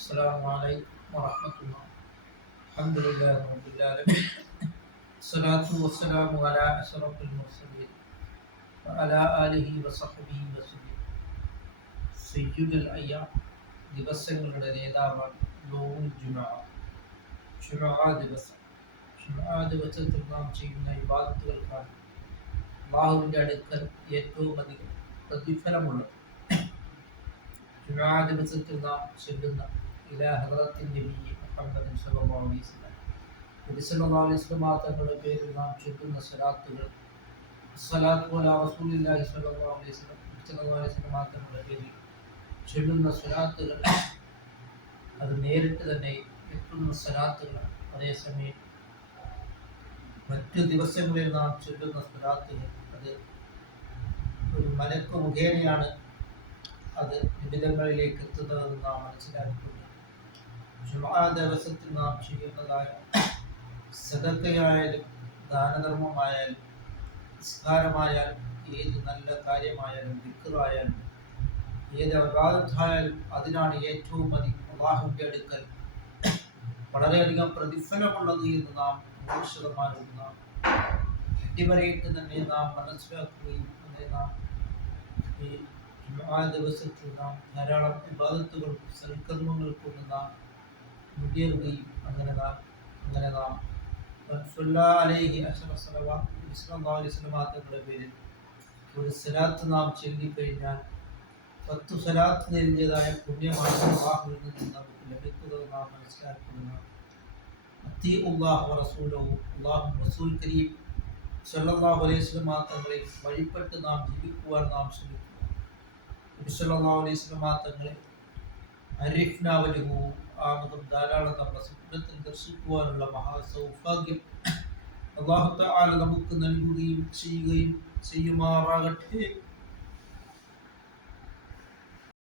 السلام عليكم ورحمة الله. الحمد لله رب العالمين. الصلاة والسلام على أشرف المرسلين وعلى آله وصحبه وسلم. سيد الأيام ദിവസങ്ങളുടെ നേതാവാണ് യൗമുൽ ജുമുഅ. ജുമുഅ ദിവസത്തിൽ നാം ചെയ്യുന്ന ഇബാദത്തുകൾക്കാണ് അല്ലാഹുവിൻ്റെ അടുക്കൽ ഏറ്റവും അധികം പ്രതിഫലമുള്ളത്. ജുമുഅ ദിവസത്തിൽ നാം ചൊല്ലുന്ന ഇലാ ഹദറത്തിൻ നബി മുഹമ്മദ് സല്ലല്ലാഹു അലൈഹി വസല്ലം, നബി സല്ലല്ലാഹു അലൈഹി വസല്ലം തങ്ങളുടെ പേരിൽ നാം ചൊല്ലുന്ന സ്വലാത്തുകൾ, സ്വലാത്തു അലാ റസൂലില്ലാഹി സല്ലല്ലാഹു അലൈഹി വസല്ലം, നബി സല്ലല്ലാഹു അലൈഹി വസല്ലം തങ്ങളുടെ പേരിൽ ചൊല്ലുന്ന സ്വലാത്തുകൾ അത് നേരിട്ട് തന്നെ എത്തുന്ന സ്വലാത്തുകളാണ്. അതേസമയം മറ്റു ദിവസങ്ങളിൽ നാം ചൊല്ലുന്ന സ്വലാത്തുകൾ അത് ഒരു മലക്ക് മുഖേനയാണ് അത് വിവിധങ്ങളിലേക്ക് എത്തുന്നതെന്ന് നാം മനസ്സിലാക്കിയിട്ടുണ്ട്. ജുമുഅ ദിവസത്തിൽ നാം ചെയ്യുന്നതായ സദഖയായാലും ദാനധർമ്മമായാലും നിസ്കാരമായാലും ഏത് നല്ല കാര്യമായാലും ദിക്റായാലും ഏത് ഇബാദത്തായാലും അതിനാണ് ഏറ്റവും അധികം അല്ലാഹുവിൻ്റെ അടുക്കൽ വളരെയധികം പ്രതിഫലമുള്ളത് എന്ന് നാം 100% നാം അടിവരയിട്ട് തന്നെ നാം മനസ്സിലാക്കുകയും അതിനെ നാം ഈ ജുമുഅ ദിവസത്തിൽ നാം ധാരാളം ഇബാദത്തുകൾ സൽക്കർമ്മങ്ങൾ കൊണ്ട് നാം മുന്നേറുകയും അങ്ങനെ നാം തങ്ങളുടെ പേരിൽ ഒരു സലാത്ത് നാം ചൊല്ലിക്കഴിഞ്ഞാൽ 10 സലാത്ത് നേരിയതായ പുണ്യമാണ് അല്ലാഹുവിൽ നിന്ന് നമുക്ക് ലഭിക്കുന്നത് നാം മനസ്സിലാക്കുന്നതാണ്. അത്തീഉല്ലാഹ വറസൂലഹു, അല്ലാഹുവും റസൂൽ കരീം സല്ലല്ലാഹു അലൈഹി വസല്ലം തങ്ങളെ വഴിപ്പെട്ട് നാം ജീവിക്കുവാൻ നാം ശ്രമിക്കുക. നബി സല്ലല്ലാഹു അലൈഹി വസല്ലം തങ്ങളെ അരിഫ്നാ വജഹു, ആമുഖം ധാരാളം നമ്മുടെ സ്വപ്നത്തിൽ ദർശിക്കുവാനുള്ള മഹാസൗഭാഗ്യം അല്ലാഹു തആല നമുക്ക് നൽകുകയും ചെയ്യുമാറാകട്ടെ.